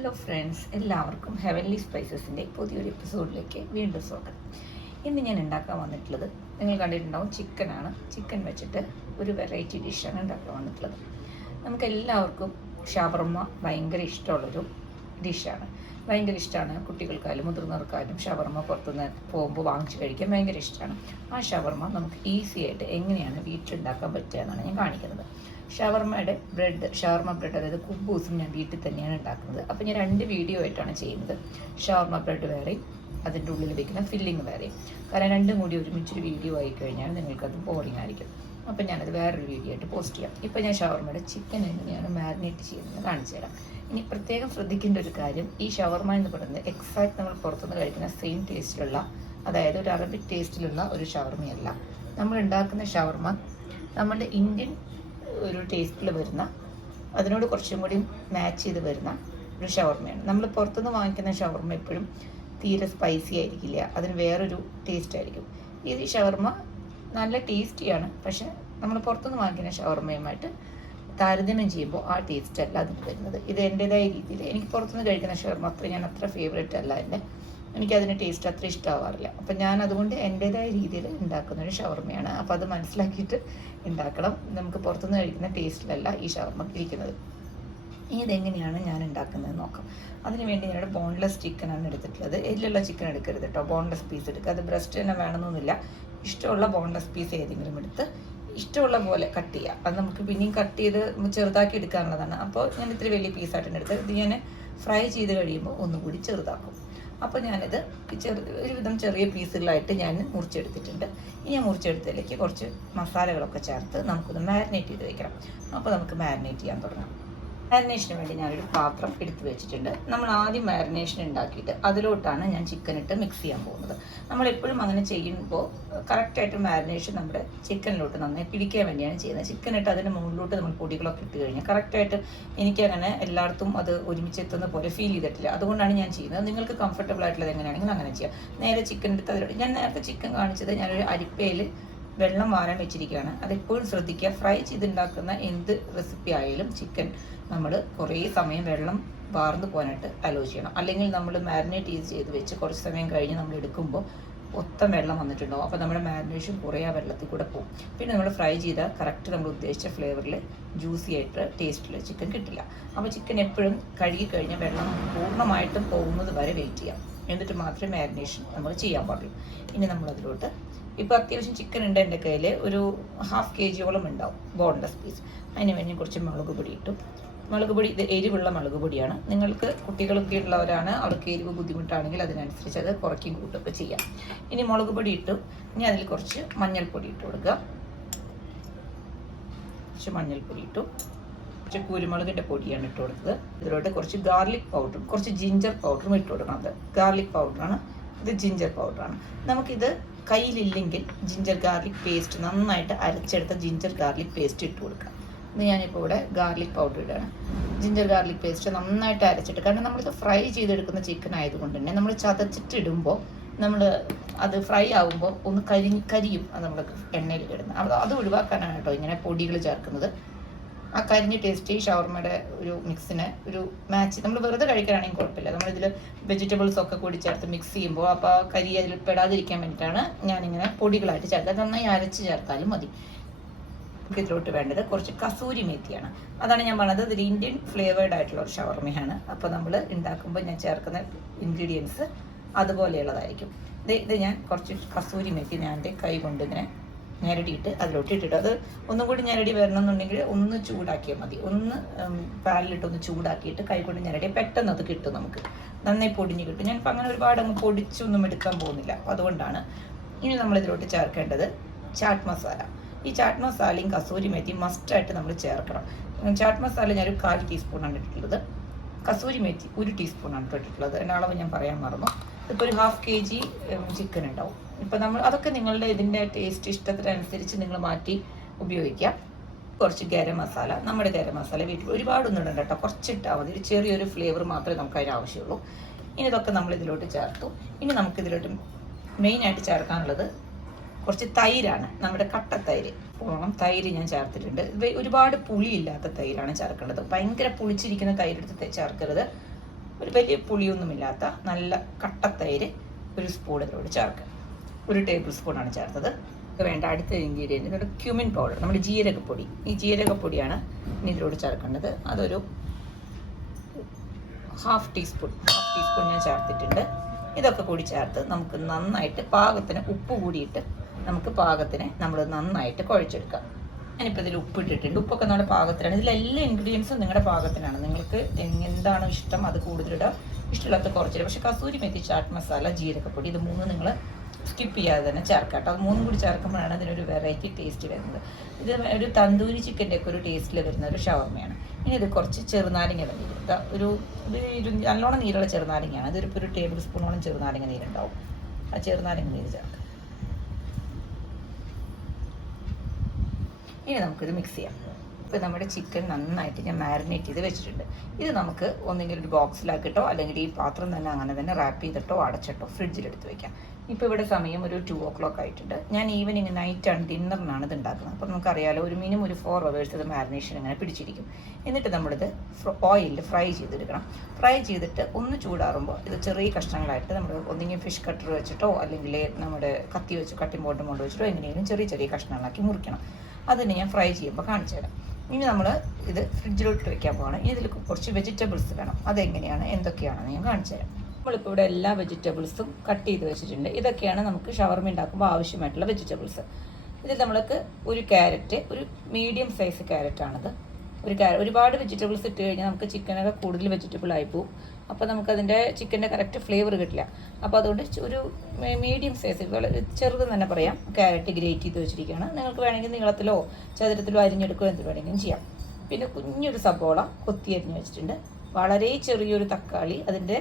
Hello friends എല്ലാവർക്കും heavenly സ്പൈസസിന്റെ പുതിയൊരു എപ്പിസോഡിലേക്ക് വീണ്ടും സ്വാഗതം. ഇന്ന് ഞാൻ ഉണ്ടാക്കാൻ വന്നിട്ടുള്ളത് നിങ്ങൾ കണ്ടിട്ടുണ്ടാവും ചിക്കനാണ്. ചിക്കൻ വെച്ചിട്ട് ഒരു വെറൈറ്റി ഡിഷാണ് ഉണ്ടാക്കാൻ വന്നിട്ടുള്ളത്. നമുക്ക് എല്ലാവർക്കും ഷവർമ്മ ഭയങ്കര ഇഷ്ടമുള്ളൊരു ഡിഷാണ് ഭയങ്കര ഇഷ്ടമാണ് കുട്ടികൾക്കായാലും മുതിർന്നവർക്കായാലും ഷവർമ്മ പുറത്തുനിന്ന് പോകുമ്പോൾ വാങ്ങിച്ച് കഴിക്കാൻ ഭയങ്കര ഇഷ്ടമാണ്. ആ ഷവർമ്മ നമുക്ക് ഈസി ആയിട്ട് എങ്ങനെയാണ് വീട്ടിലുണ്ടാക്കാൻ പറ്റുക എന്നാണ് ഞാൻ കാണിക്കുന്നത്. ഷവർമ്മയുടെ ബ്രെഡ് ഷവർമ്മ ബ്രെഡ് അതായത് കുബൂസും ഞാൻ വീട്ടിൽ തന്നെയാണ് ഉണ്ടാക്കുന്നത്. അപ്പോൾ ഞാൻ രണ്ട് വീഡിയോ ആയിട്ടാണ് ചെയ്യുന്നത്. ഷവർമ്മ ബ്രെഡ് വേറെയും അതിന്റെ ഉള്ളിൽ വെക്കുന്ന ഫില്ലിങ് വേറെയും. കാരണം രണ്ടും കൂടി ഒരുമിച്ചൊരു വീഡിയോ ആയി കഴിഞ്ഞാൽ നിങ്ങൾക്കത് ബോറിംഗ് ആയിരിക്കും. അപ്പം ഞാനത് വേറൊരു വീഡിയോ ആയിട്ട് പോസ്റ്റ് ചെയ്യാം. ഇപ്പോൾ ഞാൻ ഷവർമ്മയുടെ ചിക്കൻ എങ്ങനെയാണ് മാരിനേറ്റ് ചെയ്യുന്നത് കാണിച്ചു തരാം. ഇനി പ്രത്യേകം ശ്രദ്ധിക്കേണ്ട ഒരു കാര്യം ഈ ഷവർമ എന്ന് പറയുന്നത് എക്സാക്ട് നമ്മൾ പുറത്തുനിന്ന് കഴിക്കുന്ന സെയിം ടേസ്റ്റിലുള്ള അതായത് ഒരു അറബിക് ടേസ്റ്റിലുള്ള ഒരു ഷവർമ്മയല്ല നമ്മൾ ഉണ്ടാക്കുന്ന ഷവർമ നമ്മുടെ ഇന്ത്യൻ ഒരു ടേസ്റ്റിൽ വരുന്ന. അതിനോട് കുറച്ചും കൂടി മാച്ച് ചെയ്ത് വരുന്ന ഒരു ഷവർമയാണ്. നമ്മൾ പുറത്തുനിന്ന് വാങ്ങിക്കുന്ന ഷവർമ എപ്പോഴും തീരെ സ്പൈസി ആയിരിക്കില്ല. അതിന് വേറൊരു ടേസ്റ്റ് ആയിരിക്കും. ഈ ഷവർമ്മ നല്ല ടേസ്റ്റിയാണ് പക്ഷെ നമ്മൾ പുറത്തുനിന്ന് വാങ്ങിക്കുന്ന ഷവർമ്മയുമായിട്ട് താരതമ്യം ചെയ്യുമ്പോൾ ആ ടേസ്റ്റ് അല്ല അതിന് വരുന്നത്. ഇത് എന്റെതായ രീതിയിൽ എനിക്ക് പുറത്തുനിന്ന് കഴിക്കുന്ന ഷവർമ്മ അത്ര ഞാൻ അത്ര ഫേവറേറ്റ് അല്ല എന്റെ എനിക്കതിന് ടേസ്റ്റ് അത്ര ഇഷ്ടമാവാറില്ല അപ്പം ഞാൻ അതുകൊണ്ട് എന്റെതായ രീതിയിൽ ഉണ്ടാക്കുന്ന ഒരു ഷവർമയാണ്. അപ്പോൾ അത് മനസ്സിലാക്കിയിട്ട് ഉണ്ടാക്കണം. നമുക്ക് പുറത്തുനിന്ന് കഴിക്കുന്ന ടേസ്റ്റിലല്ല ഈ ഷവർമ ഇരിക്കുന്നത്. ഇനി ഇതെങ്ങനെയാണ് ഞാൻ ഉണ്ടാക്കുന്നത് നോക്കാം. അതിന് വേണ്ടി ഞാനിവിടെ ബോൺലെസ് ചിക്കനാണ് എടുത്തിട്ടുള്ളത്. എല്ലുള്ള ചിക്കൻ എടുക്കരുത് കേട്ടോ ബോൺലെസ് പീസ് എടുക്കുക. അത് ബ്രസ്റ്റ് തന്നെ വേണമെന്നൊന്നുമില്ല. ഇഷ്ടമുള്ള ബോൺലെസ് പീസ് ഏതെങ്കിലും എടുത്ത് ഇഷ്ടമുള്ള പോലെ കട്ട് ചെയ്യുക. അത് നമുക്ക് പിന്നെയും കട്ട് ചെയ്ത് ചെറുതാക്കി എടുക്കാനുള്ളതാണ്. അപ്പോൾ ഞാൻ ഇത്തിരി വലിയ പീസായിട്ടാണ് എടുത്തത്. ഇത് ഞാൻ ഫ്രൈ ചെയ്ത് കഴിയുമ്പോൾ ഒന്നുകൂടി ചെറുതാക്കും. അപ്പോൾ ഞാനിത് ചെറു ഒരുവിധം ചെറിയ പീസുകളായിട്ട് ഞാൻ മുറിച്ചെടുത്തിട്ടുണ്ട്. ഇനി ഞാൻ മുറിച്ചെടുത്തതിലേക്ക് കുറച്ച് മസാലകളൊക്കെ ചേർത്ത് നമുക്കൊന്ന് മാരിനേറ്റ് ചെയ്ത് വെക്കണം. അപ്പോൾ നമുക്ക് മാരിനേറ്റ് ചെയ്യാൻ തുടങ്ങാം. മാരിനേഷന് വേണ്ടി ഞാനൊരു പാത്രം എടുത്തു വെച്ചിട്ടുണ്ട്. നമ്മൾ ആദ്യം മാരിനേഷൻ ഉണ്ടാക്കിയിട്ട് അതിലോട്ടാണ് ഞാൻ ചിക്കൻ ഇട്ട് മിക്സ് ചെയ്യാൻ പോകുന്നത്. നമ്മൾ എപ്പോഴും അങ്ങനെ ചെയ്യുമ്പോൾ കറക്റ്റായിട്ട് മാരിനേഷൻ നമ്മുടെ ചിക്കനിലോട്ട് നന്നായി പിടിക്കാൻ വേണ്ടിയാണ് ചെയ്യുന്നത്. ചിക്കൻ ഇട്ട് അതിന്റെ മുകളിലോട്ട് നമ്മൾ പൊടികളൊക്കെ ഇട്ട് കഴിഞ്ഞാൽ കറക്റ്റായിട്ട് എനിക്കങ്ങനെ എല്ലായിടത്തും അത് ഒരുമിച്ച് എത്തുന്ന പോലെ ഫീൽ ചെയ്തിട്ടില്ല. അതുകൊണ്ടാണ് ഞാൻ ചെയ്യുന്നത്. നിങ്ങൾക്ക് കംഫർട്ടബിൾ ആയിട്ടുള്ളത് എങ്ങനെയാണെങ്കിൽ അങ്ങനെ ചെയ്യാം. നേരെ ചിക്കൻ എടുത്ത് അതിലോട്ട് ഞാൻ നേരത്തെ ചിക്കൻ കാണിച്ചത് ഞാനൊരു അരിപ്പയിൽ വെള്ളം വാരാൻ വെച്ചിരിക്കുകയാണ്. അതെപ്പോഴും ശ്രദ്ധിക്കുക. ഫ്രൈ ചെയ്തുണ്ടാക്കുന്ന എന്ത് റെസിപ്പി ആയാലും ചിക്കൻ നമ്മൾ കുറേ സമയം വെള്ളം വാർന്നു പോകാനായിട്ട് അലോ ചെയ്യണം. അല്ലെങ്കിൽ നമ്മൾ മാരിനേറ്റ് ചെയ്ത് ചെയ്ത് വെച്ച് കുറച്ച് സമയം കഴിഞ്ഞ് നമ്മൾ എടുക്കുമ്പോൾ ഒത്തം വെള്ളം വന്നിട്ടുണ്ടാവും. അപ്പോൾ നമ്മുടെ മാരിനേഷൻ കുറേ ആ വെള്ളത്തിൽ കൂടെ പോകും. പിന്നെ നമ്മൾ ഫ്രൈ ചെയ്താൽ കറക്റ്റ് നമ്മൾ ഉദ്ദേശിച്ച ഫ്ലേവറിൽ ജ്യൂസി ആയിട്ട് ടേസ്റ്റിൽ ചിക്കൻ കിട്ടില്ല. അപ്പോൾ ചിക്കൻ എപ്പോഴും കഴുകി കഴിഞ്ഞ വെള്ളം പൂർണമായിട്ടും പോകുന്നത് വരെ വെയിറ്റ് ചെയ്യാം. എന്നിട്ട് മാത്രമേ മാരിനേഷൻ നമ്മൾ ചെയ്യാൻ പാടുള്ളൂ. ഇനി നമ്മളതിലോട്ട് ഇപ്പോൾ അത്യാവശ്യം ചിക്കൻ ഉണ്ട് എന്റെ കയ്യിൽ ഒരു ഹാഫ് കെ ജിയോളം ഉണ്ടാവും ബോൺലെസ് പീസ് അതിന് വേണ്ടി കുറച്ച് മുളക് പൊടി ഇട്ടു. മുളക് പൊടി ഇത് എരിവുള്ള മുളക് പൊടിയാണ്. നിങ്ങൾക്ക് കുട്ടികളൊക്കെ ഉള്ളവരാണ് അവർക്ക് എരിവ് ബുദ്ധിമുട്ടാണെങ്കിൽ അതിനനുസരിച്ച് അത് കുറയ്ക്കും കൂട്ടൊക്കെ ചെയ്യാം. ഇനി മുളക് പൊടി ഇട്ടു. ഇനി അതിൽ കുറച്ച് മഞ്ഞൾപ്പൊടി ഇട്ട് കൊടുക്കുക. കുറച്ച് മഞ്ഞൾപ്പൊടി ഇട്ടു. കുറച്ച് കുരുമുളകിന്റെ പൊടിയാണ് ഇട്ട് കൊടുത്തത്. ഇതിലോട്ട് കുറച്ച് ഗാർലിക് പൗഡറും കുറച്ച് ജിഞ്ചർ പൗഡറും ഇട്ട് കൊടുക്കണം അത്. ഗാർലിക് പൗഡറാണ് ഇത് ജിഞ്ചർ പൗഡറാണ് നമുക്കിത് കയ്യിലില്ലെങ്കിൽ ജിഞ്ചർ ഗാർലിക് പേസ്റ്റ് നന്നായിട്ട് അരച്ചെടുത്ത ജിഞ്ചർ ഗാർലിക് പേസ്റ്റ് ഇട്ട് കൊടുക്കുക. ഇത് ഞാനിപ്പോൾ ഇവിടെ ഗാർലിക് പൗഡർ ഇടുകയാണ് ജിഞ്ചർ ഗാർലിക് പേസ്റ്റ് നന്നായിട്ട് അരച്ചിട്ട് കാരണം നമ്മളിത് ഫ്രൈ ചെയ്തെടുക്കുന്ന ചിക്കൻ ആയതുകൊണ്ട് തന്നെ നമ്മൾ ചതച്ചിട്ടിടുമ്പോൾ നമ്മൾ അത് ഫ്രൈ ആകുമ്പോൾ ഒന്ന് കരി കരിയും അത് നമ്മൾ എണ്ണയിൽ കിടന്ന് അത് ഒഴിവാക്കാനാണ് കേട്ടോ ഇങ്ങനെ പൊടികൾ ചേർക്കുന്നത്. ആ കരിഞ്ഞ ടേസ്റ്റ് ഈ ഷവർമയുടെ ഒരു മിക്സിന് ഒരു മാച്ച് നമ്മൾ വെറുതെ കഴിക്കാനാണെങ്കിൽ കുഴപ്പമില്ല. നമ്മളിതിൽ വെജിറ്റബിൾസ് ഒക്കെ കൂടി ചേർത്ത് മിക്സ് ചെയ്യുമ്പോൾ അപ്പോൾ കരി അതിൽ പെടാതിരിക്കാൻ വേണ്ടിയിട്ടാണ് ഞാനിങ്ങനെ പൊടികളായിട്ട് ചേർത്തത് നന്നായി അരച്ച് ചേർത്താലും മതി. നമുക്ക് ഇതിലോട്ട് വേണ്ടത് കുറച്ച് കസൂരി മേത്തിയാണ്. അതാണ് ഞാൻ പറഞ്ഞത്. ഇതൊരു ഇന്ത്യൻ ഫ്ലേവേർഡ് ആയിട്ടുള്ള ഒരു ഷവർമയാണ്. അപ്പോൾ നമ്മൾ ഉണ്ടാക്കുമ്പോൾ ഞാൻ ചേർക്കുന്ന ഇൻഗ്രീഡിയൻസ് അതുപോലെയുള്ളതായിരിക്കും. ഇത് ഇത് ഞാൻ കുറച്ച് കസൂരി മേത്തി ഞാൻ എന്റെ കൈ കൊണ്ട് ഇങ്ങനെ ഞെരടിയിട്ട് അതിലോട്ട് ഇട്ടിട്ട് അത് ഒന്നും കൂടി ഞെരടി വരണമെന്നുണ്ടെങ്കിൽ ഒന്ന് ചൂടാക്കിയാൽ മതി. ഒന്ന് പാലിലിട്ട് ഒന്ന് ചൂടാക്കിയിട്ട് കൈ കൊണ്ട് ഞരടി പെട്ടെന്ന് അത് കിട്ടും നമുക്ക്. നന്നായി പൊടിഞ്ഞ് കിട്ടും. ഞാൻ ഞാനിപ്പോൾ അങ്ങനെ ഒരുപാട് അങ്ങ് പൊടിച്ചൊന്നും എടുക്കാൻ പോകുന്നില്ല. അതുകൊണ്ടാണ് ഇനി നമ്മൾ ഇതിലോട്ട് ചേർക്കേണ്ടത് ചാട്ട് മസാല. ഈ ചാട്ട് മസാലയും കസൂരി മേത്തിയും മസ്റ്റായിട്ട് നമ്മൾ ചേർക്കണം. ചാട്ട് മസാല ഞാനൊരു കാൽ ടീസ്പൂണാണ് ഇട്ടിട്ടുള്ളത്. കസൂരി മേത്തി ഒരു ടീസ്പൂണാണ് ഇട്ടിട്ടുള്ളത്. അളവ് ഞാൻ പറയാൻ മറന്നു. ഇപ്പോൾ ഒരു ഹാഫ് കെ ജി ചിക്കൻ ഉണ്ടാവും. ഇപ്പം നമ്മൾ അതൊക്കെ നിങ്ങളുടെ ഇതിന്റെ ടേസ്റ്റ് ഇഷ്ടത്തിനനുസരിച്ച് നിങ്ങൾ മാറ്റി ഉപയോഗിക്കാം കുറച്ച് ഗരം മസാല നമ്മുടെ ഗരം മസാല വീട്ടിൽ ഒരുപാടൊന്നും ഇടണ്ട കേട്ടോ കുറച്ചിട്ടാൽ മതി. ഒരു ചെറിയൊരു ഫ്ലേവർ മാത്രമേ നമുക്ക് അതിന് ആവശ്യമുള്ളൂ. ഇനി ഇതൊക്കെ നമ്മൾ ഇതിലോട്ട് ചേർത്തു. ഇനി നമുക്ക് ഇതിലോട്ട് മെയിനായിട്ട് ചേർക്കാനുള്ളത് കുറച്ച് തൈരാണ്. നമ്മുടെ കട്ട തൈര്. ഓണം തൈര് ഞാൻ ചേർത്തിട്ടുണ്ട്. ഒരുപാട് ഒരുപാട് പുളിയില്ലാത്ത തൈരാണ് ചേർക്കേണ്ടത്. ഭയങ്കര പുളിച്ചിരിക്കുന്ന തൈരെടുത്ത് ചേർക്കരുത്. ഒരു വലിയ പുളിയൊന്നുമില്ലാത്ത നല്ല കട്ട തൈര് ഒരു സ്പൂൺ ഇതിലോട്ട് ചേർക്കുക. ഒരു ടേബിൾ സ്പൂണാണ് ചേർത്തത്. വേണ്ട അടുത്ത ഇൻഗ്രീഡിയന്റ് ഇതൊരു ക്യുമിൻ പൗഡർ നമ്മുടെ ജീരകപ്പൊടി. ഈ ജീരകപ്പൊടിയാണ് ഇനി ഇതിലൂടെ ചേർക്കേണ്ടത്. അതൊരു ഹാഫ് ടീസ്പൂൺ ഹാഫ് ടീസ്പൂൺ ഞാൻ ചേർത്തിട്ടുണ്ട്. ഇതൊക്കെ കൂടി ചേർത്ത് നമുക്ക് നന്നായിട്ട് പാകത്തിന് ഉപ്പ് കൂടിയിട്ട് നമുക്ക് പാകത്തിന് നമ്മൾ നന്നായിട്ട് കുഴച്ചെടുക്കാം. ഞാനിപ്പോൾ ഇതിൽ ഉപ്പ് ഇട്ടിട്ടുണ്ട്. ഉപ്പൊക്കെ നമ്മുടെ പാകത്തിലാണ് ഇതിൽ എല്ലാ ഇൻഗ്രീഡിയൻസും നിങ്ങളുടെ പാകത്തിനാണ്. നിങ്ങൾക്ക് എന്താണ് ഇഷ്ടം അത് കൂടുതലിടാം. ഇഷ്ടമില്ലാത്ത കുറച്ചിടുക പക്ഷേ കസൂരി മെത്തി ചാട്ട് മസാല ജീരകപ്പൊടി ഇത് മൂന്ന് നിങ്ങൾ സ്കിപ്പ് ചെയ്യാതെ തന്നെ ചേർക്കാം കേട്ടോ അത് മൂന്നും കൂടി ചേർക്കുമ്പോഴാണ് അതിനൊരു വെറൈറ്റി ടേസ്റ്റ് വരുന്നത്. ഇത് ഒരു തന്തൂരി ചിക്കന്റെ ഒക്കെ ഒരു ടേസ്റ്റിൽ വരുന്ന ഒരു ഷവർമയാണ്. ഇനി ഇത് കുറച്ച് ചെറുനാരങ്ങ നീര് ദാ ഒരു ഒരു നല്ലോണം നീരുള്ള ചെറുനാരങ്ങയാണ്. ഇപ്പോൾ ഒരു ടേബിൾ സ്പൂണോളം ചെറുനാരങ്ങ നീരുണ്ടാവും. ആ ചെറുനാരങ്ങ നീര് ചേർക്കാം. ഇനി നമുക്കിത് മിക്സ് ചെയ്യാം. ഇപ്പോൾ നമ്മുടെ ചിക്കൻ നന്നായിട്ട് ഞാൻ മാരിനേറ്റ് ചെയ്ത് വെച്ചിട്ടുണ്ട്. ഇത് നമുക്ക് ഒന്നെങ്കിലും ഒരു ബോക്സിലാക്കിട്ടോ അല്ലെങ്കിൽ ഈ പാത്രം തന്നെ അങ്ങനെ തന്നെ റാപ്പ് ചെയ്തിട്ടോ അടച്ചിട്ടോ ഫ്രിഡ്ജിലെടുത്ത് വെക്കാം. ഇപ്പോൾ ഇവിടെ സമയം ഒരു ടു ഓ ക്ലോക്ക് ആയിട്ടുണ്ട്. ഞാൻ ഈവനിങ് നൈറ്റാണ് ഡിന്നറിനാണ് ഇത് ഉണ്ടാക്കുന്നത്. അപ്പോൾ നമുക്കറിയാലോ ഒരു മിനിമം ഒരു ഫോർ അവേഴ്സ് ഇത് മാരിനേഷൻ ഇങ്ങനെ പിടിച്ചിരിക്കും. എന്നിട്ട് നമ്മളിത് ഓയിലിൽ ഫ്രൈ ചെയ്തെടുക്കണം. ഫ്രൈ ചെയ്തിട്ട് ഒന്ന് ചൂടാറുമ്പോൾ ഇത് ചെറിയ കഷ്ണങ്ങളായിട്ട് നമ്മൾ ഒന്നെങ്കിൽ ഫിഷ് കട്ടർ വെച്ചിട്ടോ അല്ലെങ്കിൽ നമ്മുടെ കത്തി വെച്ച് കട്ടിംഗ് ബോട്ടും കൊണ്ട് വെച്ചിട്ടോ എങ്ങനെയെങ്കിലും ചെറിയ ചെറിയ കഷ്ണങ്ങളാക്കി മുറിക്കണം. അതിന് ഞാൻ ഫ്രൈ ചെയ്യുമ്പോൾ കാണിച്ചു തരാം. ഇനി നമ്മൾ ഇത് ഫ്രിഡ്ജിലോട്ട് വെക്കാൻ പോകണം ഇതിൽ കുറച്ച് വെജിറ്റബിൾസ് വേണം. അതെങ്ങനെയാണ്? എന്തൊക്കെയാണെന്ന് ഞാൻ കാണിച്ചു തരാം. നമ്മളിപ്പോൾ ഇവിടെ എല്ലാ വെജിറ്റബിൾസും കട്ട് ചെയ്ത് വെച്ചിട്ടുണ്ട്. ഇതൊക്കെയാണ് നമുക്ക് ഷവർമ ഉണ്ടാക്കുമ്പോൾ ആവശ്യമായിട്ടുള്ള വെജിറ്റബിൾസ്. ഇതിൽ നമ്മൾക്ക് ഒരു ക്യാരറ്റ് ഒരു മീഡിയം സൈസ് ക്യാരറ്റാണിത്. ഒരു ക്യാര ഒരുപാട് വെജിറ്റബിൾസ് ഇട്ട് കഴിഞ്ഞാൽ നമുക്ക് ചിക്കനൊക്കെ കൂടുതൽ വെജിറ്റബിൾ ആയി പോകും അപ്പോൾ നമുക്കതിന്റെ ചിക്കന്റെ കറക്റ്റ് ഫ്ലേവർ കിട്ടില്ല. അപ്പോൾ അതുകൊണ്ട് ഒരു മീഡിയം സൈസ് ചെറുത് തന്നെ പറയാം. ക്യാരറ്റ് ഗ്രേറ്റ് ചെയ്ത് വെച്ചിരിക്കുകയാണ്. നിങ്ങൾക്ക് വേണമെങ്കിൽ നീളത്തിലോ ചതുരത്തിലോ അരിഞ്ഞെടുക്കുകയോ എന്ത് വേണമെങ്കിലും ചെയ്യാം. പിന്നെ കുഞ്ഞൊരു സബോള കൊത്തി അരിഞ്ഞ് വെച്ചിട്ടുണ്ട്. വളരെ ചെറിയൊരു തക്കാളി അതിന്റെ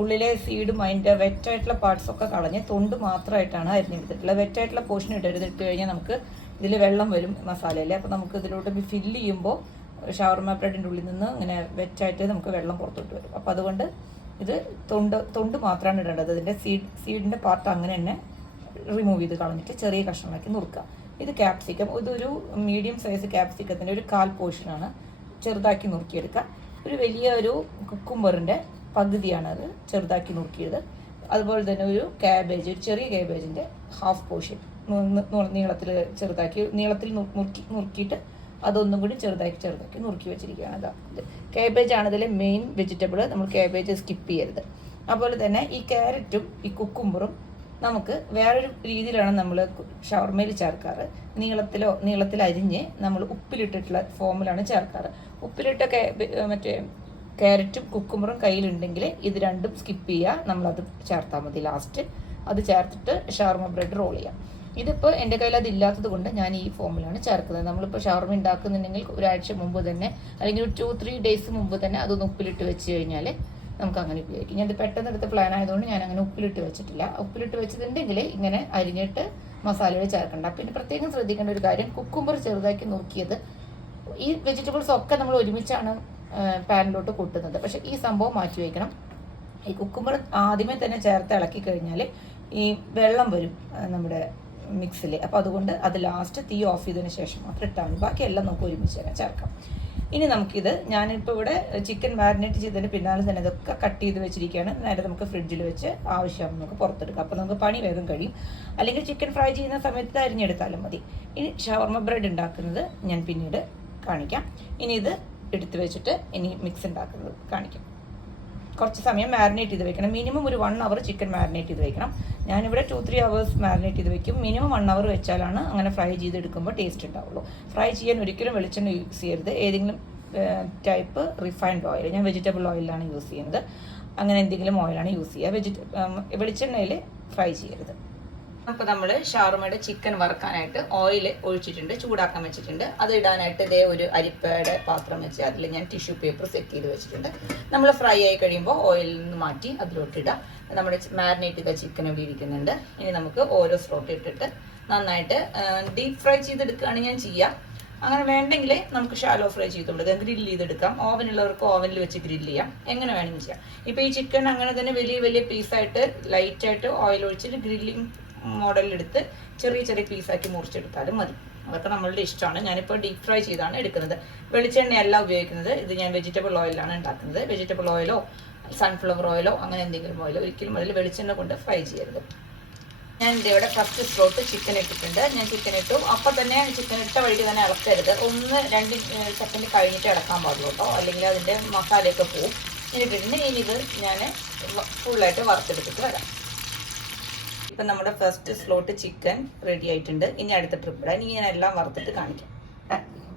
ഉള്ളിലെ സീഡും അതിന്റെ വെറ്റായിട്ടുള്ള പാർട്സ് ഒക്കെ കളഞ്ഞ് തൊണ്ട് മാത്രമായിട്ടാണ് അരിഞ്ഞെടുത്തിട്ടുള്ളത് വെറ്റായിട്ടുള്ള പോർഷൻ ഇട്ട് കഴിഞ്ഞാൽ നമുക്ക് ഇതിൽ വെള്ളം വരും മസാലയിൽ അപ്പോൾ നമുക്ക് ഇതിലോട്ട് ഫില്ല് ചെയ്യുമ്പോൾ ഷവർമ ബ്രെഡിന്റെ ഉള്ളിൽ നിന്ന് ഇങ്ങനെ വെറ്റായിട്ട് നമുക്ക് വെള്ളം പുറത്തോട്ട് വരും. അപ്പോൾ അതുകൊണ്ട് ഇത് തൊണ്ട് തൊണ്ട് മാത്രമാണ് ഇടേണ്ടത്. ഇതിന്റെ സീഡ് സീഡിന്റെ പാർട്ട് അങ്ങനെ തന്നെ റിമൂവ് ചെയ്ത് കളഞ്ഞിട്ട് ചെറിയ കഷ്ണമാക്കി നുറുക്കുക. ഇത് ക്യാപ്സിക്കം ഇതൊരു മീഡിയം സൈസ് ക്യാപ്സിക്കത്തിന്റെ ഒരു കാൽ പോർഷനാണ് ചെറുതാക്കി നുറുക്കിയെടുക്കുക. ഒരു വലിയ ഒരു കുക്കുംബറിന്റെ പകുതിയാണ് അത് ചെറുതാക്കി നുറുക്കിയത്. അതുപോലെ തന്നെ ഒരു ക്യാബേജ് ഒരു ചെറിയ ക്യാബേജിന്റെ ഹാഫ് പോർഷൻ നീളത്തിൽ ചെറുതാക്കി നീളത്തിൽ നുറുക്കി നുറുക്കിയിട്ട് അതൊന്നും കൂടി ചെറുതാക്കി ചെറുതാക്കി നുറുക്കി വെച്ചിരിക്കുകയാണ്. അതാ ഇത് ക്യാബേജ് ആണ് ഇതിലെ മെയിൻ വെജിറ്റബിൾ നമ്മൾ ക്യാബേജ് സ്കിപ്പ് ചെയ്യരുത്. അതുപോലെ തന്നെ ഈ ക്യാരറ്റും ഈ കുക്കുമ്പറും നമുക്ക് വേറൊരു രീതിയിലാണ് നമ്മൾ ഷവർമയിൽ ചേർക്കാറ്. നീളത്തിലോ നീളത്തിൽ അരിഞ്ഞ് നമ്മൾ ഉപ്പിലിട്ടിട്ടുള്ള ഫോമിലാണ് ചേർക്കാറ്. ഉപ്പിലിട്ട മറ്റേ ക്യാരറ്റും കുക്കുമ്പറും കയ്യിലുണ്ടെങ്കിൽ ഇത് രണ്ടും സ്കിപ്പ് ചെയ്യുക നമ്മളത് ചേർത്താൽ മതി ലാസ്റ്റ് അത് ചേർത്തിട്ട് ഷവർമ ബ്രെഡ് റോൾ ചെയ്യാം. ഇതിപ്പോൾ എന്റെ കയ്യിൽ അത് ഇല്ലാത്തത് കൊണ്ട് ഞാൻ ഈ ഫോമിലാണ് ചേർക്കുന്നത്. നമ്മളിപ്പോൾ ഷവർമ ഉണ്ടാക്കുന്നുണ്ടെങ്കിൽ ഒരാഴ്ച മുമ്പ് തന്നെ അല്ലെങ്കിൽ ഒരു ടു ത്രീ ഡേയ്സ് മുമ്പ് തന്നെ അതൊന്ന് ഉപ്പിലിട്ട് വെച്ച് കഴിഞ്ഞാൽ നമുക്ക് അങ്ങനെ ഉപയോഗിക്കും. ഞാൻ ഇത് പെട്ടെന്ന് എടുത്ത പ്ലാൻ ആയതുകൊണ്ട് ഞാൻ അങ്ങനെ ഉപ്പിലിട്ട് വെച്ചിട്ടില്ല. ഉപ്പിലിട്ട് വെച്ചിട്ടുണ്ടെങ്കിൽ ഇങ്ങനെ അരിഞ്ഞിട്ട് മസാലയിൽ ചേർക്കണ്ട. പിന്നെ പ്രത്യേകം ശ്രദ്ധിക്കേണ്ട ഒരു കാര്യം കുക്കുമ്പർ ചെറുതാക്കി നോക്കിയത് ഈ വെജിറ്റബിൾസ് ഒക്കെ നമ്മൾ ഒരുമിച്ചാണ് പാനിലോട്ട് കൂട്ടുന്നത്. പക്ഷെ ഈ സംഭവം മാറ്റി വയ്ക്കണം ഈ കുക്കുമ്പർ ആദ്യമേ തന്നെ ചേർത്ത് ഇളക്കി കഴിഞ്ഞാൽ ഈ വെള്ളം വരും നമ്മുടെ മിക്സിൽ. അപ്പോൾ അതുകൊണ്ട് അത് ലാസ്റ്റ് തീ ഓഫ് ചെയ്തതിന് ശേഷം മാത്രം ഇട്ടാൽ മതി ബാക്കിയെല്ലാം നമുക്ക് ഒരുമിച്ച് തന്നെ ചേർക്കാം. ഇനി നമുക്കിത് ഞാനിപ്പോൾ ഇവിടെ ചിക്കൻ മാരിനേറ്റ് ചെയ്തതിന് പിന്നാലെ തന്നെ ഇതൊക്കെ കട്ട് ചെയ്ത് വെച്ചിരിക്കുകയാണ്. നേരെ നമുക്ക് ഫ്രിഡ്ജിൽ വെച്ച് ആവശ്യം നമുക്ക് പുറത്തെടുക്കാം. അപ്പോൾ നമുക്ക് പണി വേഗം കഴിയും. അല്ലെങ്കിൽ ചിക്കൻ ഫ്രൈ ചെയ്യുന്ന സമയത്ത് അരിഞ്ഞെടുത്താലും മതി. ഇനി ഷവർമ ബ്രെഡ് ഉണ്ടാക്കുന്നത് ഞാൻ പിന്നീട് കാണിക്കാം. ഇനി ഇത് എടുത്ത് വെച്ചിട്ട് ഇനി മിക്സ് ഉണ്ടാക്കുന്നത് കാണിക്കും. കുറച്ച് സമയം മാരിനേറ്റ് ചെയ്ത് വെക്കണം. മിനിമം ഒരു വൺ അവർ ചിക്കൻ മാരിനേറ്റ് ചെയ്ത് വെക്കണം. ഞാനിവിടെ ടു ത്രീ അവേഴ്സ് മാരിനേറ്റ് ചെയ്ത് വെക്കും. മിനിമം വൺ അവർ വെച്ചാലാണ് അങ്ങനെ ഫ്രൈ ചെയ്തെടുക്കുമ്പോൾ ടേസ്റ്റ് ഉണ്ടാവുള്ളൂ ഫ്രൈ ചെയ്യാൻ ഒരിക്കലും വെളിച്ചെണ്ണ യൂസ് ചെയ്യരുത്. ഏതെങ്കിലും ടൈപ്പ് റിഫൈൻഡ് ഓയിൽ ഞാൻ വെജിറ്റബിൾ ഓയിലാണ് യൂസ് ചെയ്യുന്നത്. അങ്ങനെ എന്തെങ്കിലും ഓയിലാണ് യൂസ് ചെയ്യുക. വെജിറ്റ വെളിച്ചെണ്ണയിൽ ഫ്രൈ ചെയ്യരുത്. അപ്പോൾ നമ്മൾ ഷവർമയുടെ ചിക്കൻ വറുക്കാനായിട്ട് ഓയിൽ ഒഴിച്ചിട്ടുണ്ട് ചൂടാക്കാൻ വെച്ചിട്ടുണ്ട്. അത് ഇടാനായിട്ട് ഇതേ ഒരു അരിപ്പയുടെ പാത്രം വെച്ച് അതിൽ ഞാൻ ടിഷ്യൂ പേപ്പർ സെറ്റ് ചെയ്ത് വെച്ചിട്ടുണ്ട്. നമ്മൾ ഫ്രൈ ആയി കഴിയുമ്പോൾ ഓയിലിൽ നിന്ന് മാറ്റി അതിലോട്ട് ഇടാം. നമ്മുടെ മാരിനേറ്റ് ചെയ്ത ചിക്കൻ ഇവിടെ ഇരിക്കുന്നുണ്ട്. ഇനി നമുക്ക് ഓരോ സ്ലോട്ട് ഇട്ടിട്ട് നന്നായിട്ട് ഡീപ്പ് ഫ്രൈ ചെയ്തെടുക്കുകയാണ് ഞാൻ ചെയ്യുക അങ്ങനെ വേണ്ടെങ്കിൽ നമുക്ക് ഷാലോ ഫ്രൈ ചെയ്ത് കൊടുക്കാം ഗ്രില്ല് ചെയ്തെടുക്കാം. ഓവനുള്ളവർക്ക് ഓവനിൽ വെച്ച് ഗ്രില്ല് ചെയ്യാം. എങ്ങനെ വേണമെങ്കിൽ ചെയ്യാം. ഇപ്പോൾ ഈ ചിക്കൻ അങ്ങനെ തന്നെ വലിയ വലിയ പീസായിട്ട് ലൈറ്റായിട്ട് ഓയിൽ ഒഴിച്ചിട്ട് ഗ്രില്ലിംഗ് മോഡലിലെടുത്ത് ചെറിയ ചെറിയ പീസാക്കി മുറിച്ചെടുത്താലും മതി. അതൊക്കെ നമ്മളുടെ ഇഷ്ടമാണ്. ഞാനിപ്പോൾ ഡീപ് ഫ്രൈ ചെയ്താണ് എടുക്കുന്നത്. വെളിച്ചെണ്ണയല്ല ഉപയോഗിക്കുന്നത്. ഇത് ഞാൻ വെജിറ്റബിൾ ഓയിലാണ് ഉണ്ടാക്കുന്നത്. വെജിറ്റബിൾ ഓയിലോ സൺഫ്ലവർ ഓയിലോ അങ്ങനെ എന്തെങ്കിലും ഓയിലോ ഒരിക്കലും അതിൽ വെളിച്ചെണ്ണ കൊണ്ട് ഫ്രൈ ചെയ്യരുത്. ഞാൻ എന്റെ ഇവിടെ ഫസ്റ്റ് സ്ലോട്ട് ചിക്കൻ ഇട്ടിട്ടുണ്ട്. ഞാൻ ചിക്കൻ ഇട്ടു. അപ്പം തന്നെ ചിക്കൻ ഇട്ട വഴിക്ക് തന്നെ ഇളക്കരുത്. ഒന്ന് രണ്ട് സെക്കൻഡ് കഴിഞ്ഞിട്ട് ഇളക്കാൻ പാടുള്ളൂ കേട്ടോ. അല്ലെങ്കിൽ അതിന്റെ മസാലയൊക്കെ പോവും. ഇനി പിന്നെ ഇനി ഇത് ഞാൻ ഫുള്ളായിട്ട് വറുത്തെടുത്തിട്ട് വരാം. ഇപ്പം നമ്മുടെ ഫസ്റ്റ് സ്ലോട്ട് ചിക്കൻ റെഡി ആയിട്ടുണ്ട്. ഇനി അടുത്ത ട്രിപ്പ് ഇടാൻ ഇനി ഞാൻ എല്ലാം വറുത്തിട്ട് കാണിക്കാം.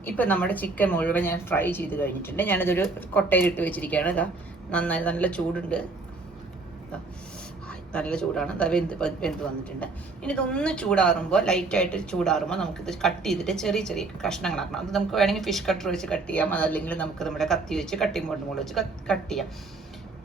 ഇപ്പം നമ്മുടെ ചിക്കൻ മുഴുവൻ ഞാൻ ഫ്രൈ ചെയ്ത് കഴിഞ്ഞിട്ടുണ്ട്. ഞാനിതൊരു കൊട്ടയിലിട്ട് വെച്ചിരിക്കുകയാണ്. ഇതാ നന്നായി നല്ല ചൂടുണ്ട്. നല്ല ചൂടാണ്. അത് വെന്ത് വെന്ത് വന്നിട്ടുണ്ട്. ഇനി ഇതൊന്ന് ചൂടാറുമ്പോൾ ലൈറ്റായിട്ട് ചൂടാറുമ്പോൾ നമുക്കിത് കട്ട് ചെയ്തിട്ട് ചെറിയ ചെറിയ കഷ്ണങ്ങളാക്കണം അത് നമുക്ക് വേണമെങ്കിൽ ഫിഷ് കട്ടർ വെച്ച് കട്ട് ചെയ്യാം. അതല്ലെങ്കിൽ നമുക്ക് നമ്മുടെ കത്തി വെച്ച് കട്ടിങ് ബോർഡ് മുകളിൽ വെച്ച് കട്ട് ചെയ്യാം.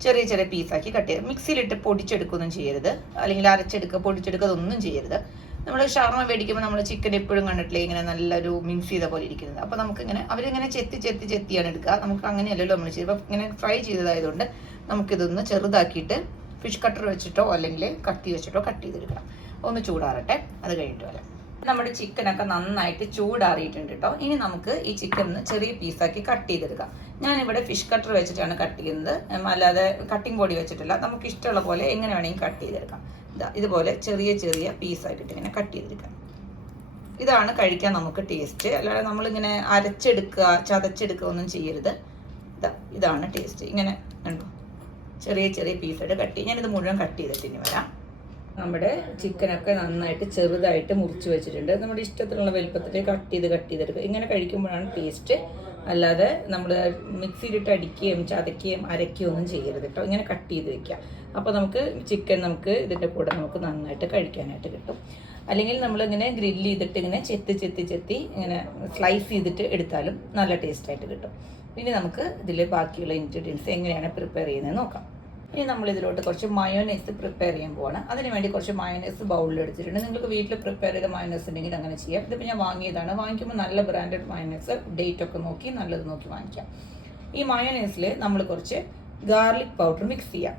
ചെറിയ ചെറിയ പീസാക്കി കട്ട് ചെയ്ത് മിക്സിയിലിട്ട് പൊടിച്ചെടുക്കുകയൊന്നും ചെയ്യരുത്. അല്ലെങ്കിൽ അരച്ചെടുക്കുക പൊടിച്ചെടുക്കുക അതൊന്നും ചെയ്യരുത്. നമ്മൾ ഷവർമ മേടിക്കുമ്പോൾ നമ്മൾ ചിക്കൻ എപ്പോഴും കണ്ടിട്ടില്ലേ ഇങ്ങനെ നല്ലൊരു മിക്സ് ചെയ്ത പോലെ ഇരിക്കുന്നത്. അപ്പോൾ നമുക്കിങ്ങനെ അവരിങ്ങനെ ചെത്തി ചെത്തി ചെത്തിയാണ് എടുക്കുക. നമുക്ക് അങ്ങനെയല്ലല്ലോ നമ്മൾ ചെയ്യുമ്പോൾ ഇങ്ങനെ ഫ്രൈ ചെയ്തതായതുകൊണ്ട് നമുക്കിതൊന്ന് ചെറുതാക്കിയിട്ട് ഫിഷ് കട്ടർ വെച്ചിട്ടോ അല്ലെങ്കിൽ കത്തി വെച്ചിട്ടോ കട്ട് ചെയ്തെടുക്കണം. ഒന്ന് ചൂടാറട്ടെ. അത് കഴിഞ്ഞിട്ട് വരാം. നമ്മുടെ ചിക്കനൊക്കെ നന്നായിട്ട് ചൂടാറിയിട്ടുണ്ട് കേട്ടോ ഇനി നമുക്ക് ഈ ചിക്കൻ ചെറിയ പീസാക്കി കട്ട് ചെയ്തെടുക്കാം. ഞാൻ ഇവിടെ ഫിഷ് കട്ടർ വെച്ചിട്ടാണ് കട്ട് ചെയ്യുന്നത്. അല്ലാതെ കട്ടിംഗ് ബോഡി വെച്ചിട്ടില്ല. നമുക്ക് ഇഷ്ടമുള്ള പോലെ എങ്ങനെ വേണമെങ്കിൽ കട്ട് ചെയ്തെടുക്കാം. ഇതാ ഇതുപോലെ ചെറിയ ചെറിയ പീസാക്കിയിട്ട് ഇങ്ങനെ കട്ട് ചെയ്തെടുക്കാം. ഇതാണ് കഴിക്കാൻ നമുക്ക് ടേസ്റ്റ് അല്ലാതെ നമ്മളിങ്ങനെ അരച്ചെടുക്കുക ചതച്ചെടുക്കുക ഒന്നും ചെയ്യരുത്. ഇതാ ഇതാണ് ടേസ്റ്റ് ഇങ്ങനെ കണ്ടോ? ചെറിയ ചെറിയ പീസായിട്ട് കട്ട് ചെയ്യും ഞാനിത് മുഴുവൻ കട്ട് ചെയ്തിട്ട് ഇനി വരാം. നമ്മുടെ ചിക്കനൊക്കെ നന്നായിട്ട് ചെറുതായിട്ട് മുറിച്ച് വെച്ചിട്ടുണ്ട്. നമ്മുടെ ഇഷ്ടത്തിനുള്ള വലുപ്പത്തിൽ കട്ട് ചെയ്ത് കട്ട് ചെയ്തെടുക്കുക. ഇങ്ങനെ കഴിക്കുമ്പോഴാണ് ടേസ്റ്റ്. അല്ലാതെ നമ്മൾ മിക്സിയിലിട്ട് അടിക്കുകയും ചതയ്ക്കുകയും അരയ്ക്കുകയും ഒന്നും ചെയ്യരുത് കേട്ടോ. ഇങ്ങനെ കട്ട് ചെയ്ത് വെക്കുക. അപ്പോൾ നമുക്ക് ചിക്കൻ നമുക്ക് ഇതിന്റെ കൂടെ നമുക്ക് നന്നായിട്ട് കഴിക്കാനായിട്ട് കിട്ടും. അല്ലെങ്കിൽ നമ്മളിങ്ങനെ ഗ്രില്ല് ചെയ്തിട്ട് ഇങ്ങനെ ചെത്തി ചെത്തി ചെത്തി ഇങ്ങനെ സ്ലൈസ് ചെയ്തിട്ട് എടുത്താലും നല്ല ടേസ്റ്റായിട്ട് കിട്ടും. ഇനി നമുക്ക് ഇതിൽ ബാക്കിയുള്ള ഇൻഗ്രീഡിയൻസ് എങ്ങനെയാണ് പ്രിപ്പയർ ചെയ്യുന്നത് നോക്കാം. ഇനി നമ്മൾ ഇതിലോട്ട് കുറച്ച് മയോനൈസ് പ്രിപ്പയർ ചെയ്യാൻ പോവാണ്. അതിന് വേണ്ടി കുറച്ച് മയോനൈസ് ബൗളിൽ എടുത്തിട്ടുണ്ട്. നിങ്ങൾക്ക് വീട്ടിൽ പ്രിപ്പയർ ചെയ്ത മയോനൈസ് ഉണ്ടെങ്കിൽ അങ്ങനെ ചെയ്യാം. ഇതിപ്പോൾ ഞാൻ വാങ്ങിയതാണ്. വാങ്ങിക്കുമ്പോൾ നല്ല ബ്രാൻഡഡ് മയോനൈസ് ഡേറ്റ് ഒക്കെ നോക്കി നല്ലത് നോക്കി വാങ്ങിക്കാം. ഈ മയോനൈസിൽ നമ്മൾ കുറച്ച് ഗാർലിക് പൗഡർ മിക്സ് ചെയ്യാം.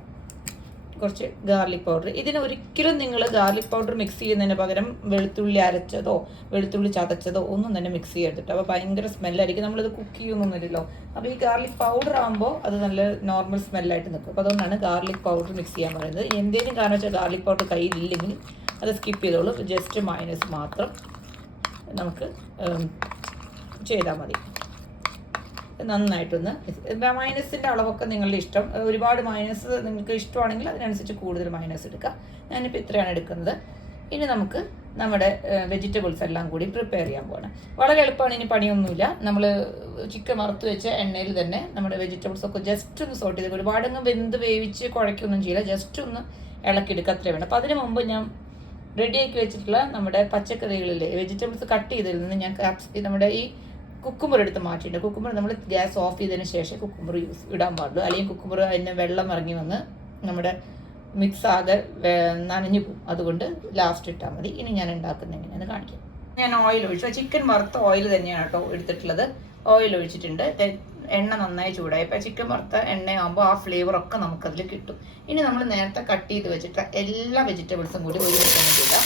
കുറച്ച് ഗാർലിക് പൗഡർ ഇതിന് ഒരിക്കലും നിങ്ങൾ ഗാർലിക് പൗഡർ മിക്സ് ചെയ്യുന്നതിന് പകരം വെളുത്തുള്ളി അരച്ചതോ വെളുത്തുള്ളി ചതച്ചതോ ഒന്നും തന്നെ മിക്സ് ചെയ്തിട്ട് അപ്പോൾ ഭയങ്കര സ്മെല്ലായിരിക്കും നമ്മളിത് കുക്ക് ചെയ്യുന്നൊന്നുമില്ലല്ലോ. അപ്പോൾ ഈ ഗാർലിക് പൗഡർ ആകുമ്പോൾ അത് നല്ല നോർമൽ സ്മെല്ലായിട്ട് നിൽക്കും അപ്പോൾ അതുകൊണ്ടാണ് ഗാർലിക് പൗഡർ മിക്സ് ചെയ്യാൻ പറയുന്നത്. എന്തെങ്കിലും കാരണം വെച്ചാൽ ഗാർലിക് പൗഡർ കയ്യിലില്ലെങ്കിൽ അത് സ്കിപ്പ് ചെയ്തോളൂ. ജസ്റ്റ് മൈനസ് മാത്രം നമുക്ക് ചെയ്താൽ മതി. നന്നായിട്ടൊന്ന് മൈനസിന്റെ അളവൊക്കെ നിങ്ങളുടെ ഇഷ്ടം. ഒരുപാട് മൈനസ് നിങ്ങൾക്ക് ഇഷ്ടമാണെങ്കിൽ അതിനനുസരിച്ച് കൂടുതൽ മൈനസ് എടുക്കുക ഞാനിപ്പോൾ ഇത്രയാണ് എടുക്കുന്നത്. ഇനി നമുക്ക് നമ്മുടെ വെജിറ്റബിൾസ് എല്ലാം കൂടി പ്രിപ്പയർ ചെയ്യാൻ പോകണം വളരെ എളുപ്പമാണ് ഇനി പണിയൊന്നുമില്ല. നമ്മൾ ചിക്കൻ വറുത്ത് വെച്ച എണ്ണയിൽ തന്നെ നമ്മുടെ വെജിറ്റബിൾസ് ഒക്കെ ജസ്റ്റ് ഒന്ന് സോട്ട് ചെയ്ത് ഒരുപാട് അങ്ങ് വെന്ത് വേവിച്ച് കുഴയ്ക്കൊന്നും ചെയ്യില്ല. ജസ്റ്റ് ഒന്ന് ഇളക്കിയെടുക്കുക. അത്രേ വേണം. അപ്പോൾ അതിന് മുമ്പ് ഞാൻ റെഡിയാക്കി വെച്ചിട്ടുള്ള നമ്മുടെ പച്ചക്കറികളിലെ വെജിറ്റബിൾസ് കട്ട് ചെയ്തതിൽ നിന്ന് ഞാൻ നമ്മുടെ ഈ കുക്കുമ്പർ എടുത്ത് മാറ്റിയിട്ടുണ്ട്. കുക്കുമ്പർ നമ്മൾ ഗ്യാസ് ഓഫ് ചെയ്തതിന് ശേഷം കുക്കുമ്പർ യൂസ് ഇടാൻ പാടുള്ളൂ. അല്ലെങ്കിൽ കുക്കുമ്പർ അതിന് വെള്ളം ഇറങ്ങി വന്ന് നമ്മുടെ മിക്സ് ആകെ നനഞ്ഞു പോകും. അതുകൊണ്ട് ലാസ്റ്റ് ഇട്ടാൽ മതി. ഇനി ഞാൻ ഉണ്ടാക്കുന്ന എങ്ങനെയാണെന്ന് കാണിക്കാം. ഞാൻ ഓയിൽ ഒഴിച്ചു. ചിക്കൻ വറുത്ത ഓയിൽ തന്നെയാണ് കേട്ടോ എടുത്തിട്ടുള്ളത്. ഓയിൽ ഒഴിച്ചിട്ടുണ്ട്. എണ്ണ നന്നായി ചൂടായി. ഇപ്പോൾ ചിക്കൻ വറുത്ത എണ്ണയാകുമ്പോൾ ആ ഫ്ലേവർ ഒക്കെ നമുക്കതിൽ കിട്ടും. ഇനി നമ്മൾ നേരത്തെ കട്ട് ചെയ്ത് വെച്ചിട്ട് എല്ലാ വെജിറ്റബിൾസും കൂടി ഒരു വെക്കാൻ ഇടാം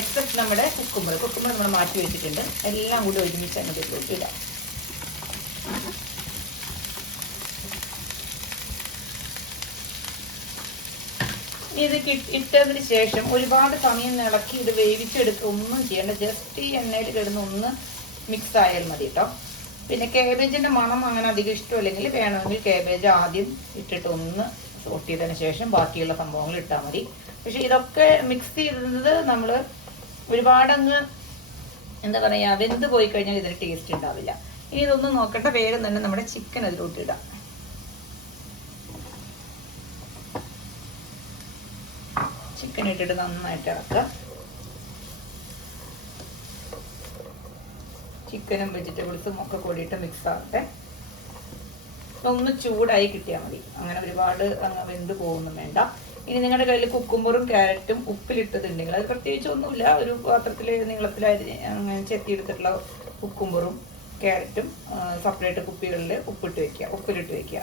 എക്സെപ്റ്റ് നമ്മുടെ കുക്കുമ്പർ കുക്കുമ്പർ നമ്മൾ മാറ്റി വെച്ചിട്ടുണ്ട്. എല്ലാം കൂടി ഒരുമിച്ച് അങ്ങോട്ട് ഇടാം ഇനി ഇത് ഇട്ടതിന് ശേഷം ഒരുപാട് സമയം ഇളക്കി ഇത് വേവിച്ചെടുക്കുക ഒന്നും ചെയ്യേണ്ട. ജസ്റ്റ് ഈ എണ്ണയിൽ കിടന്ന് ഒന്ന് മിക്സ് ആയാൽ മതി കേട്ടോ പിന്നെ കേബേജിന്റെ മണം അങ്ങനെ അധികം ഇഷ്ടമല്ലെങ്കിൽ വേണമെങ്കിൽ കേബേജ് ആദ്യം ഇട്ടിട്ട് ഒന്ന് സോട്ട് ചെയ്തതിന് ശേഷം ബാക്കിയുള്ള സംഭവങ്ങൾ ഇട്ടാൽ മതി. പക്ഷെ ഇതൊക്കെ മിക്സ് ചെയ്തത് നമ്മൾ ഒരുപാടങ്ങ് എന്താ പറയുക വെന്ത് പോയി കഴിഞ്ഞാൽ ഇതിന് ടേസ്റ്റ് ഉണ്ടാവില്ല. ഇനി ഇതൊന്നും നോക്കട്ടെ വേഗം തന്നെ നമ്മുടെ ചിക്കൻ അതിലോട്ട് ഇടാം. ചിക്കൻ ഇട്ടിട്ട് നന്നായിട്ട് ഇളക്കുക. ചിക്കനും വെജിറ്റബിൾസും ഒക്കെ കൂടിയിട്ട് മിക്സ് ആകട്ടെ ഒന്ന് ചൂടായി കിട്ടിയാൽ മതി. അങ്ങനെ ഒരുപാട് അങ്ങ് വെന്ത് പോകുന്നു വേണ്ട. ഇനി നിങ്ങളുടെ കയ്യിൽ കുക്കുമ്പറും ക്യാരറ്റും ഉപ്പിലിട്ടതുണ്ടെങ്കിൽ അത് പ്രത്യേകിച്ച് ഒന്നുമില്ല ഒരു പാത്രത്തിൽ നീളത്തിൽ ചെത്തിയെടുത്തിട്ടുള്ള കുക്കുമ്പറും ക്യാരറ്റും സെപ്പറേറ്റ് കുപ്പികളിൽ ഉപ്പിട്ട് വെക്കുക. ഉപ്പിലിട്ട് വെക്കുക.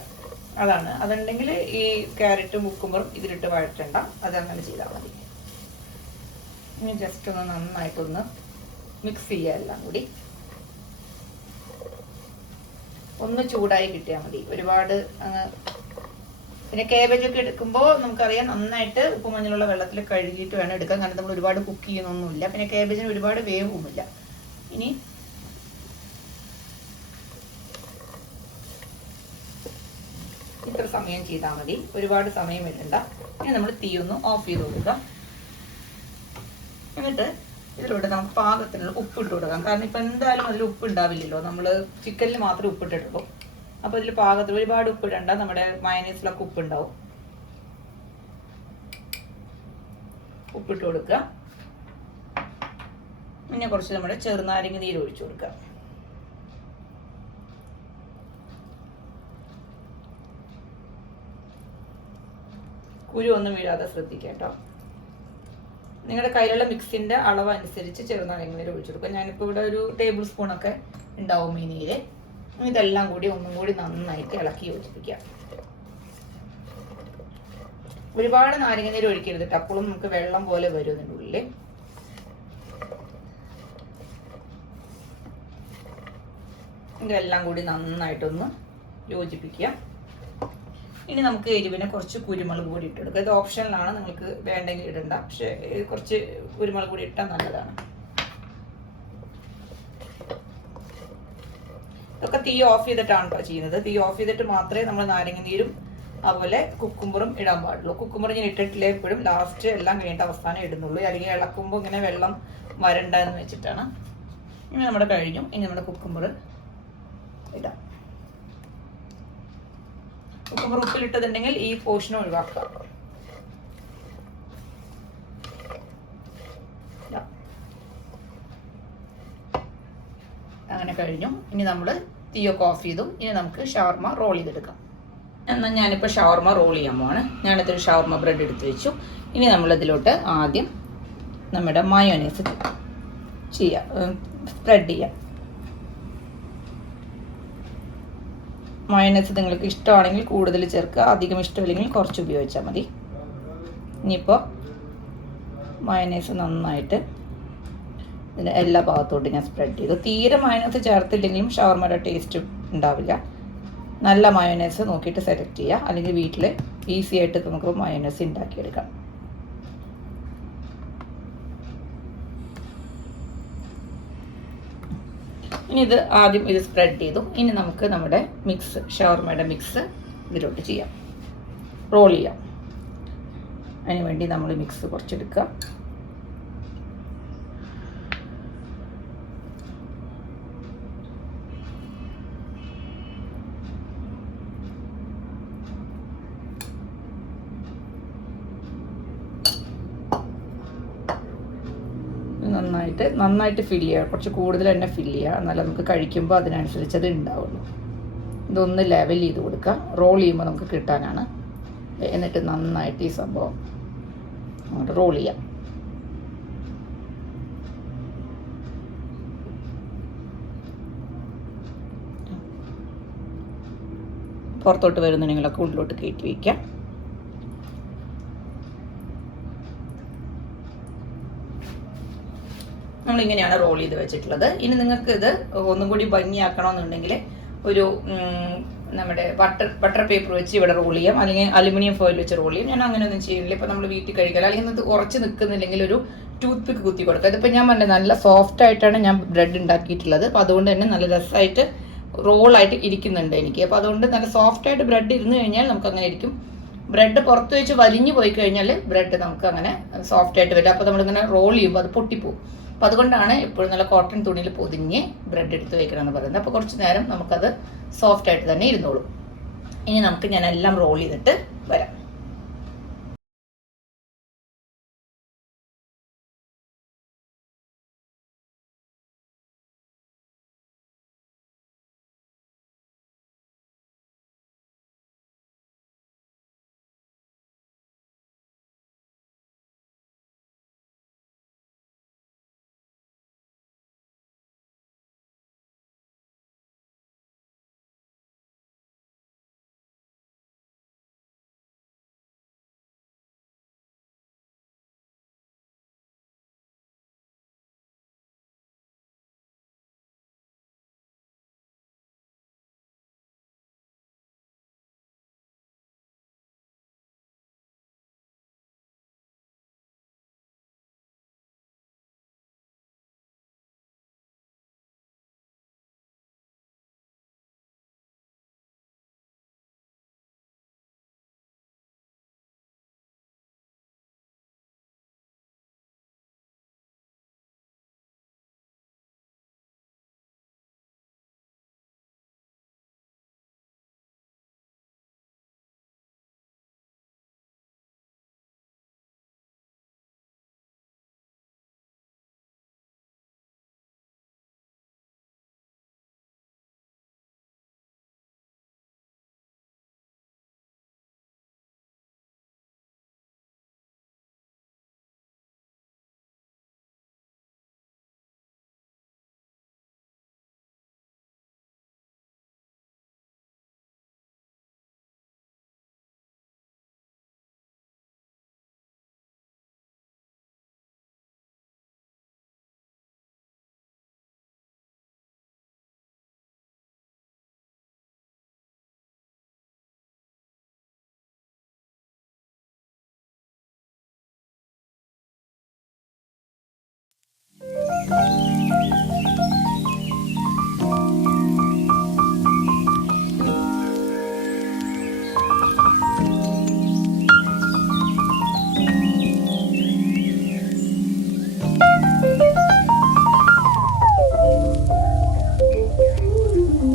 അതാണ്. അതുണ്ടെങ്കിൽ ഈ ക്യാരറ്റും കുക്കുമ്പറും ഇതിലിട്ട് വഴറ്റണ്ട. അതങ്ങനെ ചെയ്താൽ മതി. ഇനി ജസ്റ്റ് ഒന്ന് നന്നായിട്ടൊന്ന് മിക്സ് ചെയ്യുക എല്ലാം കൂടി. ഒന്ന് ചൂടായി കിട്ടിയാൽ മതി. ഒരുപാട് അങ്ങ് പിന്നെ കേബേജ് ഒക്കെ എടുക്കുമ്പോൾ നമുക്കറിയാം നന്നായിട്ട് ഉപ്പ് മഞ്ഞളുള്ള വെള്ളത്തിൽ കഴുകിയിട്ട് വേണം എടുക്കാൻ. കാരണം നമ്മൾ ഒരുപാട് കുക്ക് ചെയ്യുന്നൊന്നുമില്ല. പിന്നെ കേബേജിന് ഒരുപാട് വേവുമില്ല. ഇനി ഇത്ര സമയം ചെയ്താൽ മതി. ഒരുപാട് സമയം ഇടണ്ട ഇനി നമ്മൾ തീ ഒന്ന് ഓഫ് ചെയ്ത് കൊടുക്കുക എന്നിട്ട് ഇതിലൂടെ നമുക്ക് പാകത്തിനുള്ള ഉപ്പ് ഇട്ട് കൊടുക്കാം. കാരണം ഇപ്പം എന്തായാലും അതിൽ ഉപ്പ് ഉണ്ടാവില്ലല്ലോ. നമ്മൾ ചിക്കനിൽ മാത്രമേ ഉപ്പിട്ടിട്ടുള്ളൂ. അപ്പോൾ ഇതിൽ പാകത്തിൽ ഒരുപാട് ഉപ്പ് ഇടണ്ട. നമ്മുടെ മയനീസിലൊക്കെ ഉപ്പുണ്ടാവും. ഉപ്പിട്ട് കൊടുക്കുക. പിന്നെ കുറച്ച് നമ്മുടെ ചെറുനാരങ്ങ നീര് ഒഴിച്ചു കൊടുക്കുക. കുരു ഒന്നും വീഴാതെ ശ്രദ്ധിക്കുക കേട്ടോ. നിങ്ങളുടെ കയ്യിലുള്ള മിക്സിന്റെ അളവ് അനുസരിച്ച് ചെറുനാരങ്ങ നീര് ഒഴിച്ചു കൊടുക്കുക. ഞാനിപ്പോൾ ഇവിടെ ഒരു ടേബിൾ സ്പൂണൊക്കെ ഉണ്ടാവും ഈ നീര് ഇതെല്ലാം കൂടി ഒന്നും കൂടി നന്നായിട്ട് ഇളക്കി യോജിപ്പിക്കുക. ഒരുപാട് നാരങ്ങ നീര് ഒഴിക്കരുത് അപ്പോഴും നമുക്ക് വെള്ളം പോലെ വരും ഇതിന്റെ ഉള്ളിൽ ഇതെല്ലാം കൂടി നന്നായിട്ടൊന്ന് യോജിപ്പിക്കുക. ഇനി നമുക്ക് എരിവിന് കുറച്ച് കുരുമുളക് പൊടി ഇട്ടെടുക്കുക ഇത് ഓപ്ഷനിലാണ്. നിങ്ങൾക്ക് വേണ്ടെങ്കിൽ ഇടണ്ട. പക്ഷേ കുറച്ച് കുരുമുളക് കൂടി ഇട്ടാൽ നല്ലതാണ്. ഇതൊക്കെ തീ ഓഫ് ചെയ്തിട്ടാണ് ചെയ്യുന്നത്. തീ ഓഫ് ചെയ്തിട്ട് മാത്രമേ നമ്മൾ നാരങ്ങ നീരും അതുപോലെ കുക്കുമ്പറും ഇടാൻ പാടുള്ളൂ. കുക്കുമ്പർ ഞാൻ ഇട്ടിട്ടില്ല എപ്പോഴും? ലാസ്റ്റ് എല്ലാം കഴിഞ്ഞിട്ട് അവസാനം ഇടുന്നുള്ളൂ. അല്ലെങ്കിൽ ഇളക്കുമ്പോൾ ഇങ്ങനെ വെള്ളം വരണ്ട എന്ന് വെച്ചിട്ടാണ്. ഇനി നമ്മുടെ കഴിഞ്ഞു. ഇനി നമ്മുടെ കുക്കുമ്പർ ഇടാം. കുക്കുമ്പർ ഉപ്പിലിട്ടതുണ്ടെങ്കിൽ ഈ പോർഷൻ ഒഴിവാക്കുക. അങ്ങനെ കഴിഞ്ഞു. ഇനി നമ്മൾ തീയൊക്കെ ഓഫ് ചെയ്തു. ഇനി നമുക്ക് ഷവർമ റോൾ ചെയ്തെടുക്കാം. എന്നാൽ ഞാനിപ്പോൾ ഷവർമ റോൾ ചെയ്യാൻ പോവാണ്. ഞാനിതൊരു ഷവർമ ബ്രെഡ് എടുത്ത് വെച്ചു. ഇനി നമ്മളിതിലോട്ട് ആദ്യം നമ്മുടെ മയോനൈസ് ചെയ്യാം. സ്പ്രെഡ് ചെയ്യാം. മയോനൈസ് നിങ്ങൾക്ക് ഇഷ്ടമാണെങ്കിൽ കൂടുതൽ ചേർക്കുക. അധികം ഇഷ്ടമില്ലെങ്കിൽ കുറച്ച് ഉപയോഗിച്ചാൽ മതി. ഇനിയിപ്പോൾ മയോനൈസ് നന്നായിട്ട് എല്ലാ ഭാഗത്തോട്ടും ഞാൻ സ്പ്രെഡ് ചെയ്തു. തീരെ മയോനൈസ് ചേർത്തില്ലെങ്കിലും ഷവർമയുടെ ടേസ്റ്റ് ഉണ്ടാവില്ല. നല്ല മയോനൈസ് നോക്കിയിട്ട് സെലക്ട് ചെയ്യുക അല്ലെങ്കിൽ വീട്ടിൽ ഈസി ആയിട്ട് നമുക്ക് മയോനൈസ് ഉണ്ടാക്കിയെടുക്കാം. ഇനി ഇത് ആദ്യം ഇത് സ്പ്രെഡ് ചെയ്തു. ഇനി നമുക്ക് നമ്മുടെ മിക്സ് ഷവർമയുടെ മിക്സ് ഇതിലോട്ട് ചെയ്യാം. റോൾ ചെയ്യാം. അതിനുവേണ്ടി നമ്മൾ മിക്സ് കുറച്ചെടുക്കുക. നന്നായിട്ട് ഫില്ല് ചെയ്യുക. കുറച്ച് കൂടുതൽ തന്നെ ഫില്ല് ചെയ്യുക. എന്നാലും നമുക്ക് കഴിക്കുമ്പോൾ അതിനനുസരിച്ച് അത് ഉണ്ടാവുള്ളൂ ഇതൊന്ന് ലെവൽ ചെയ്ത് കൊടുക്കുക. റോൾ ചെയ്യുമ്പോൾ നമുക്ക് കിട്ടാനാണ്. എന്നിട്ട് നന്നായിട്ട് ഈ സംഭവം അങ്ങോട്ട് റോൾ ചെയ്യാം. പുറത്തോട്ട് വരുന്നുണ്ടെങ്കിലൊക്കെ ഉള്ളിലോട്ട് കയറ്റി വയ്ക്കാം നമ്മളിങ്ങനെയാണ് റോൾ ചെയ്ത് വെച്ചിട്ടുള്ളത്. ഇനി നിങ്ങൾക്ക് ഇത് ഒന്നും കൂടി ഭംഗിയാക്കണമെന്നുണ്ടെങ്കിൽ ഒരു നമ്മുടെ ബട്ടർ ബട്ടർ പേപ്പർ വെച്ച് ഇവിടെ റോൾ ചെയ്യാം. അല്ലെങ്കിൽ അലുമിനിയം ഫോയിൽ വെച്ച് റോൾ ചെയ്യും. ഞാൻ അങ്ങനെ ഒന്നും ചെയ്യുന്നില്ല ഇപ്പം നമ്മൾ വീട്ടിൽ കഴിക്കല അല്ലെങ്കിൽ ഇത് ഉറച്ച് നിൽക്കുന്നില്ലെങ്കിൽ ഒരു ടൂത്ത് പിക്ക് കുത്തി കൊടുക്കുക. ഇതിപ്പോൾ ഞാൻ പറഞ്ഞത് നല്ല സോഫ്റ്റ് ആയിട്ടാണ് ഞാൻ ബ്രെഡ് ഉണ്ടാക്കിയിട്ടുള്ളത്. അപ്പോൾ അതുകൊണ്ട് തന്നെ നല്ല രസമായിട്ട് റോളായിട്ട് ഇരിക്കുന്നുണ്ട് എനിക്ക്. അപ്പോൾ അതുകൊണ്ട് നല്ല സോഫ്റ്റ് ആയിട്ട് ബ്രെഡ് ഇരുന്ന് കഴിഞ്ഞാൽ നമുക്ക് അങ്ങനെ ഇരിക്കും. ബ്രെഡ് പുറത്ത് വെച്ച് വലിഞ്ഞു പോയി കഴിഞ്ഞാൽ ബ്രെഡ് നമുക്ക് അങ്ങനെ സോഫ്റ്റ് ആയിട്ട് വരും. അപ്പോൾ നമ്മളിങ്ങനെ റോൾ ചെയ്യുമ്പോൾ അത് പൊട്ടിപ്പോവും. അപ്പോൾ അതുകൊണ്ടാണ് എപ്പോഴും നല്ല കോട്ടൺ തുണിയിൽ പൊതിഞ്ഞ് ബ്രെഡ് എടുത്ത് വെക്കണം എന്ന് പറയുന്നത്. അപ്പോൾ കുറച്ച് നേരം നമുക്കത് സോഫ്റ്റ് ആയിട്ട് തന്നെ ഇരുന്നോളും. ഇനി നമുക്ക് ഞാൻ എല്ലാം റോൾ ചെയ്തിട്ട്